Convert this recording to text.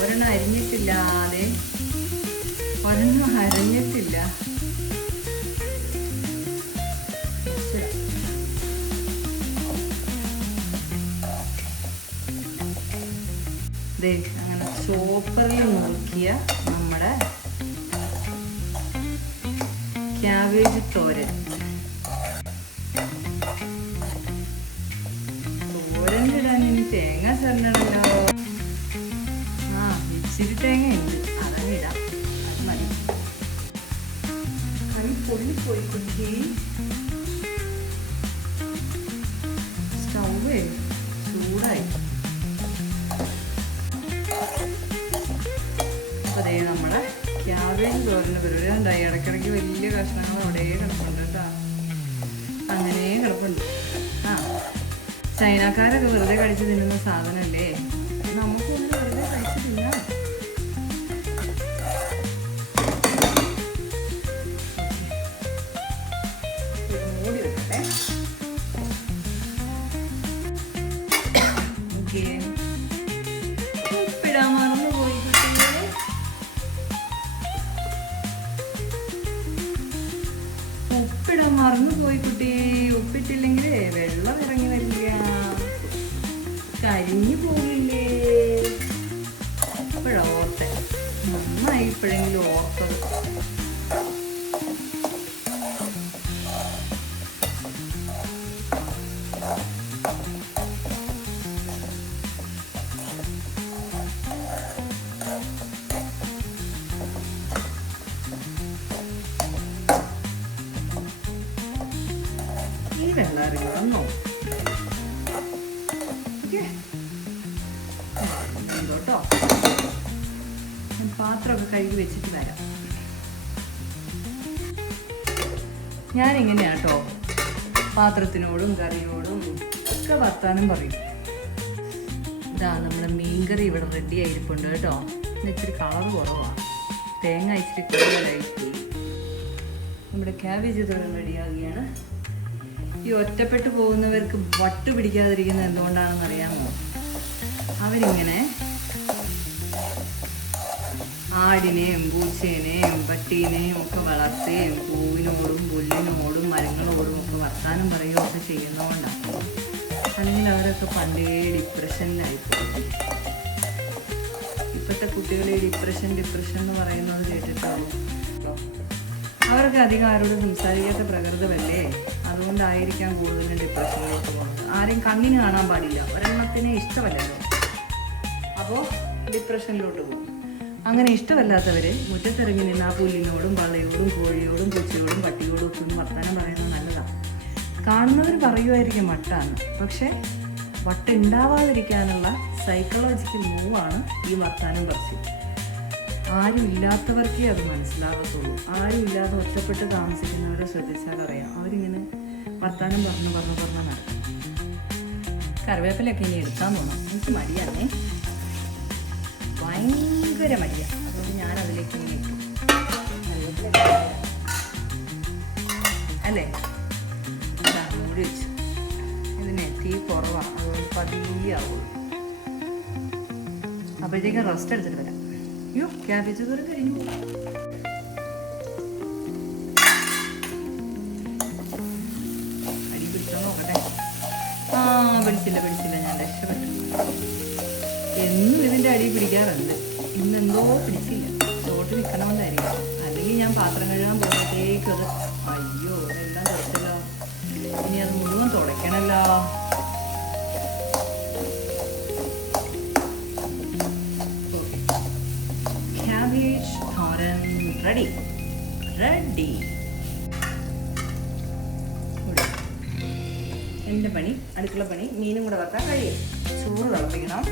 ഒരെണ്ണം അരിഞ്ഞിട്ടില്ല. അതെ, ഒരെണ്ണം അരിഞ്ഞിട്ടില്ല. അങ്ങനെ ചോപ്പറിൽ നോക്കിയ നമ്മുടെ ക്യാബേജ് തോരൻ. തോരനിടാൻ ഇനി തേങ്ങ ചെല്ലണല്ലോ. ഇച്ചിരി തേങ്ങയുണ്ട്, അതങ്ങ് ഇടാം. അത് മതി. കറി പൊള്ളിപ്പോയി കുട്ടി. സ്റ്റൗവേ ചൂടായി. അപ്പോൾ അതേ നമ്മുടെ ക്യാബേജ് തോരൻ്റെ പരിപാടി ഉണ്ടായി. ഇടയ്ക്കിടയ്ക്ക് വലിയ കഷ്ണങ്ങൾ അവിടെ കിടപ്പുണ്ട് കേട്ടോ. അങ്ങനെ കിടപ്പുണ്ട്. ചൈനക്കാരൊക്കെ വെറുതെ കഴിച്ച് തിന്നുന്ന സാധനമല്ലേ, നമുക്ക് വെറുതെ കഴിച്ച് തിന്നാം. ഉപ്പിടാൻ മറന്നുപോയി കുട്ടികളെ. ഉപ്പിടാൻ മറന്നുപോയി കുട്ടി. ഉപ്പിട്ടില്ലെങ്കിൽ വെള്ളം ഇറങ്ങി വരില്ല, കരിഞ്ഞു പോകില്ലേ. ഇപ്പോഴോർത്തെ നന്നായി, ഇപ്പോഴെങ്കിലും ഓർത്തത്. ഈ വെള്ളം ഇറങ്ങി വന്നോ? കേട്ടോ, പാത്രമൊക്കെ കഴുകി വെച്ചിട്ട് വരാം. ഞാനിങ്ങനെയാട്ടോ പാത്രത്തിനോടും കറിയോടും ഒക്കെ വർത്താനം പറയും. ഇതാ നമ്മുടെ മീൻകറി ഇവിടെ റെഡി ആയിരിപ്പുണ്ട് കേട്ടോ. ഇച്ചിരി കളർ കുറവാണ്, തേങ്ങ ഇച്ചിരി കൂടുതലായിട്ട്. നമ്മുടെ ക്യാബേജ് തോരൻ റെഡിയാകുകയാണ്. ഈ ഒറ്റപ്പെട്ടു പോകുന്നവർക്ക് വട്ട് പിടിക്കാതിരിക്കുന്നത് എന്തുകൊണ്ടാണെന്ന് അറിയാമോ? അവരിങ്ങനെ ആടിനെയും പൂച്ചേനെയും പട്ടീനെയും ഒക്കെ വളർത്തുകയും പൂവിനോടും പുല്ലിനോടും മരങ്ങളോടും ഒക്കെ വർത്താനം പറയുകയൊക്കെ ചെയ്യുന്നതുകൊണ്ടാണ്. അല്ലെങ്കിൽ അവരൊക്കെ പണ്ടേ ഡിപ്രഷനിലായിപ്പോയി. ഇപ്പോഴത്തെ കുട്ടികളെ ഡിപ്രഷൻ എന്ന് പറയുന്നത് കേട്ടിട്ടാവും. അവർക്ക് അധികം ആരോടും സംസാരിക്കാത്ത പ്രകൃതമല്ലേ, അതുകൊണ്ടായിരിക്കാം കൂടുതലും ഡിപ്രഷനിലേക്ക് പോകുന്നത്. ആരെയും കണ്ണിന് കാണാൻ പാടില്ല, ഒരെണ്ണത്തിനെ ഇഷ്ടമല്ലല്ലോ, അപ്പോൾ ഡിപ്രഷനിലോട്ട് പോകും. അങ്ങനെ ഇഷ്ടമല്ലാത്തവർ മുറ്റത്തിറങ്ങി നിന്ന് ആ പുല്ലിനോടും പള്ളയോടും കോഴിയോടും പൂച്ചയോടും പട്ടിയോടും ഒക്കെ ഒന്ന് വർത്തമാനം പറയുന്നത് നല്ലതാണ്. കാണുന്നവർ പറയുമായിരിക്കും വട്ടാണ്, പക്ഷേ വട്ട് ഉണ്ടാവാതിരിക്കാനുള്ള സൈക്കോളജിക്കൽ മൂവാണ് ഈ വർത്തമാനം പറച്ചിൽ. ആരും ഇല്ലാത്തവർക്കേ അത് മനസ്സിലാകത്തുള്ളൂ. ആരും ഇല്ലാതെ ഒറ്റപ്പെട്ട് താമസിക്കുന്നവരെ ശ്രദ്ധിച്ചാൽ അറിയാം, അവരിങ്ങനെ വർത്തമാനം പറഞ്ഞു നടക്കും. കറിവേപ്പിലൊക്കെ ഇനി എടുക്കാൻ തോന്നും. എനിക്ക് മടിയാണേ, ഭയങ്കര മടിയ. അതുകൊണ്ട് ഞാനതിലേക്ക് ഇങ്ങനെ ഇട്ടു. കറിവേപ്പില അല്ലേ, മൂടി വെച്ചു. ഇതിന് തീ കുറവാണ്, അതുകൊണ്ട് പതിയെ ആവുള്ളൂ. അപ്പോഴത്തേക്കും റെസ്റ്റ് എടുത്തിട്ട് വരാം. അയ്യോ, ക്യാബേജ് തോരൻ കഴിഞ്ഞു. അടി പിടിച്ചോ നോക്കട്ടെ. പിടിച്ചില്ല, ഞാൻ രക്ഷപ്പെട്ടു. എന്നും ഇതിൻ്റെ അടി പിടിക്കാറുണ്ട്, ഇന്നെന്തോ പിടിച്ചില്ല. ചോട്ട് നിൽക്കണമെന്നായിരിക്കും, അല്ലെങ്കിൽ ഞാൻ പാത്രം കഴുകാൻ പോകുമ്പോഴത്തേക്കത് അയ്യോ എല്ലാം തുടച്ചല്ലോ. ഇനി അത് മുഴുവൻ തുടയ്ക്കണല്ലോ. ക്യാബേജ് തോരൻ റെഡി. എൻ്റെ പണി അടുക്കള പണി മീനും കൂടെ വെക്കാൻ കഴിയും. ചോറ് തിളപ്പിക്കണം.